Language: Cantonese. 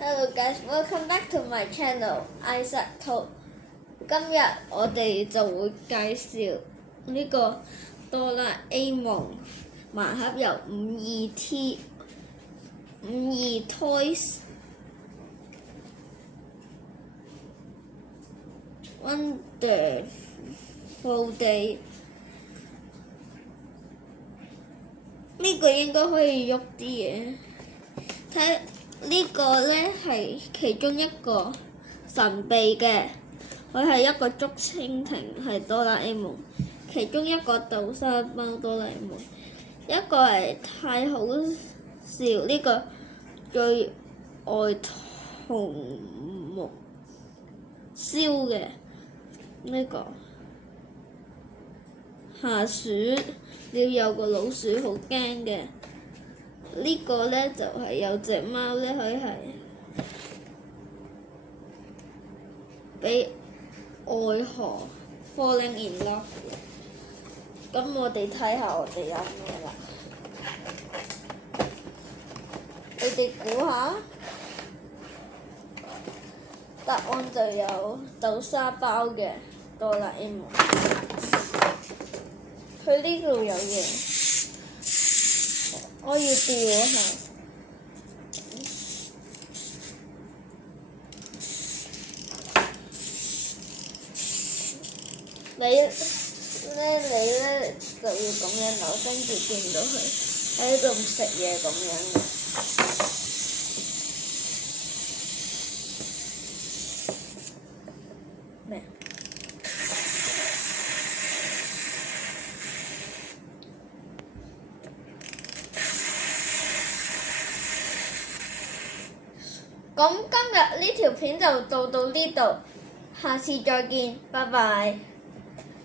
Hello guys, welcome back to my channel Isaac Talk。今日我哋就會介紹呢個哆啦 A 夢盲盒由52 Toys Wonderful Day。呢個應該可以喐啲嘢，睇呢個呢係其中一個神秘嘅，佢係一個竹蜻蜓，係哆啦 A 夢，其中一個豆沙包哆啦 A 夢，一個係太好笑呢個最愛同木燒嘅呢個下鼠要有個老鼠好驚嘅。呢個呢就係有隻貓呢，佢係俾愛河 falling in love。咁我哋睇下我哋有咩啦？你哋估下？答案就有豆沙包嘅哆啦 A 夢。佢呢度有嘢。我要調下，你呢就要咁樣扭，跟住見到佢喺度食嘢咁樣嘅。咩？咁今日呢條片就到呢度，下次再見，拜拜。